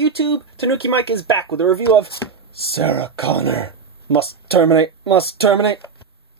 YouTube? Tanuki Mike is back with a review of Sarah Connor. Must terminate, must terminate.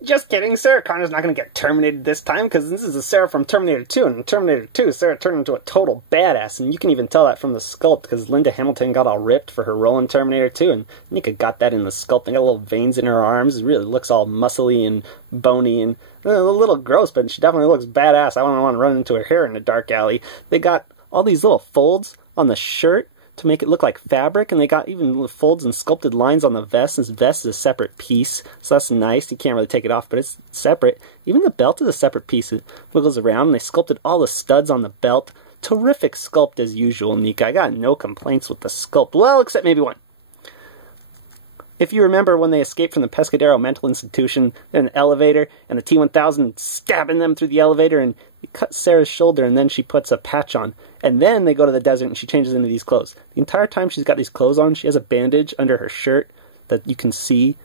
Just kidding, Sarah Connor's not going to get terminated this time, because this is a Sarah from Terminator 2, and in Terminator 2, Sarah turned into a total badass, and you can even tell that from the sculpt, because Linda Hamilton got all ripped for her role in Terminator 2, and Neca got that in the sculpt. They got little veins in her arms. It really looks all muscly and bony, and a little gross, but she definitely looks badass. I don't want to run into her hair in a dark alley. They got all these little folds on the shirt to make it look like fabric, and they got even little folds and sculpted lines on the vest. This vest is a separate piece, so that's nice. You can't really take it off, but it's separate. Even the belt is a separate piece. It wiggles around, and they sculpted all the studs on the belt. Terrific sculpt as usual, Neca. I got no complaints with the sculpt. Well, except maybe one. If you remember when they escaped from the Pescadero Mental Institution in an elevator, and the T-1000 stabbing them through the elevator, and it cut Sarah's shoulder, and then she puts a patch on. And then they go to the desert, and she changes into these clothes. The entire time she's got these clothes on, she has a bandage under her shirt that you can see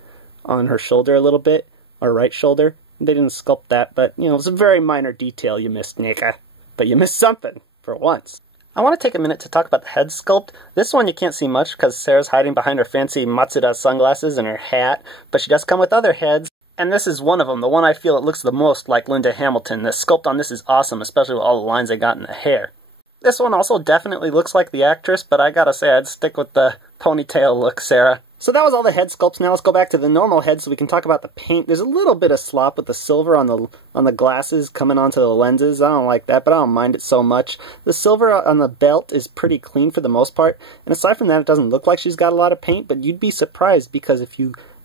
on her shoulder a little bit, or right shoulder. They didn't sculpt that, but, you know, it's a very minor detail you missed, Neca. But you missed something, for once. I want to take a minute to talk about the head sculpt. This one you can't see much because Sarah's hiding behind her fancy Matsuda sunglasses and her hat, but she does come with other heads, and this is one of them, the one I feel it looks the most like Linda Hamilton. The sculpt on this is awesome, especially with all the lines they got in the hair. This one also definitely looks like the actress, but I gotta say I'd stick with the ponytail look, Sarah. So that was all the head sculpts. Now let's go back to the normal head so we can talk about the paint. There's a little bit of slop with the silver on the glasses coming onto the lenses. I don't like that, but I don't mind it so much. The silver on the belt is pretty clean for the most part, and aside from that, it doesn't look like she's got a lot of paint, but you'd be surprised because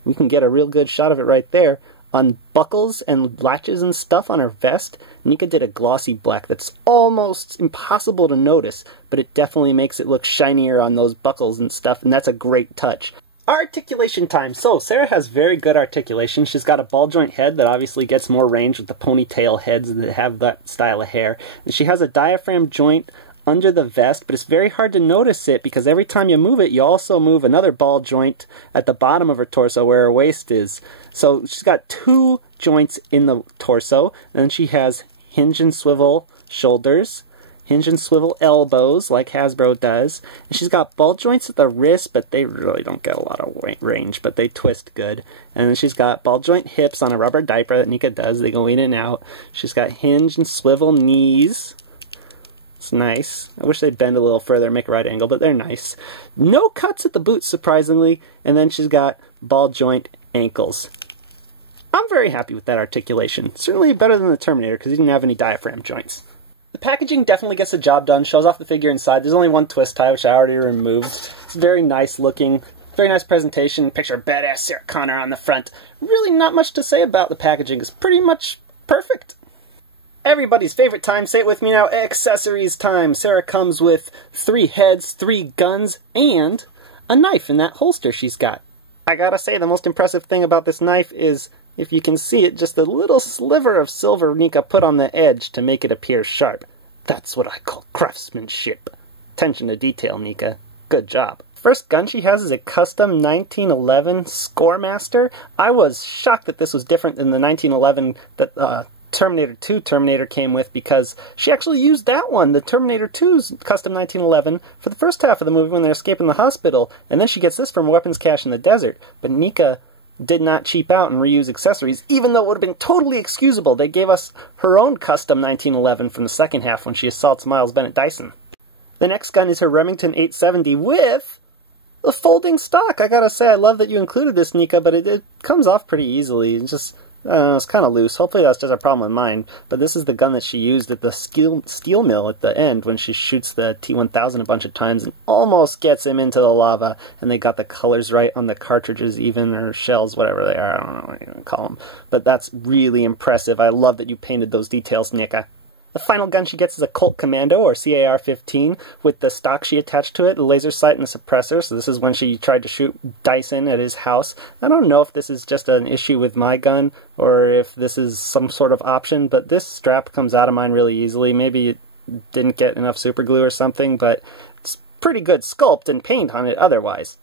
we can get a real good shot of it right there. On buckles and latches and stuff on her vest, Neca did a glossy black that's almost impossible to notice, but it definitely makes it look shinier on those buckles and stuff, and that's a great touch. Articulation time. So, Sarah has very good articulation. She's got a ball joint head that obviously gets more range with the ponytail heads that have that style of hair. And she has a diaphragm joint under the vest, but it's very hard to notice it because every time you move it, you also move another ball joint at the bottom of her torso where her waist is. So she's got two joints in the torso, and then she has hinge and swivel shoulders, hinge and swivel elbows like Hasbro does, and she's got ball joints at the wrist, but they really don't get a lot of range, but they twist good. And then she's got ball joint hips on a rubber diaper that Neca does. They go in and out. She's got hinge and swivel knees. It's nice. I wish they'd bend a little further, make a right angle, but they're nice. No cuts at the boots, surprisingly, and then she's got ball joint ankles. I'm very happy with that articulation. Certainly better than the Terminator, because he didn't have any diaphragm joints. The packaging definitely gets the job done, shows off the figure inside. There's only one twist tie, which I already removed. It's very nice looking, very nice presentation. Picture of badass Sarah Connor on the front. Really not much to say about the packaging. It's pretty much perfect. Everybody's favorite time, say it with me now, accessories time. Sarah comes with 3 heads, 3 guns, and a knife in that holster she's got. I gotta say, the most impressive thing about this knife is, if you can see it, just a little sliver of silver Neca put on the edge to make it appear sharp. That's what I call craftsmanship. Attention to detail, Neca. Good job. First gun she has is a custom 1911 Scoremaster. I was shocked that this was different than the 1911 that Terminator 2 Terminator came with, because she actually used that one, the Terminator 2's custom 1911, for the first half of the movie when they're escaping the hospital, and then she gets this from weapons cache in the desert. But Neca did not cheap out and reuse accessories, even though it would have been totally excusable. They gave us her own custom 1911 from the second half when she assaults Miles Bennett Dyson. The next gun is her Remington 870 with the folding stock. I gotta say, I love that you included this, Neca, but it comes off pretty easily. It's kind of loose. Hopefully that's just a problem with mine. But this is the gun that she used at the steel mill at the end when she shoots the T-1000 a bunch of times and almost gets him into the lava. And they got the colors right on the cartridges even, or shells, whatever they are. I don't know what you're going to call them. But that's really impressive. I love that you painted those details, Neca. The final gun she gets is a Colt Commando, or CAR-15, with the stock she attached to it, a laser sight and a suppressor. So this is when she tried to shoot Dyson at his house. I don't know if this is just an issue with my gun, or if this is some sort of option, but this strap comes out of mine really easily. Maybe it didn't get enough super glue or something, but it's pretty good sculpt and paint on it otherwise.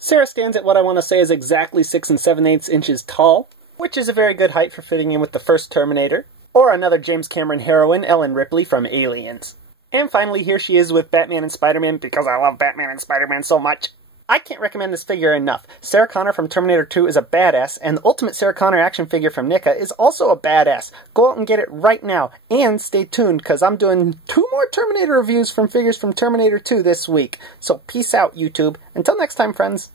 Sarah stands at what I want to say is exactly 6 7/8 inches tall, which is a very good height for fitting in with the first Terminator. Or another James Cameron heroine, Ellen Ripley from Aliens. And finally, here she is with Batman and Spider-Man, because I love Batman and Spider-Man so much. I can't recommend this figure enough. Sarah Connor from Terminator 2 is a badass, and the Ultimate Sarah Connor action figure from NECA is also a badass. Go out and get it right now, and stay tuned, because I'm doing 2 more Terminator reviews from figures from Terminator 2 this week. So peace out, YouTube. Until next time, friends.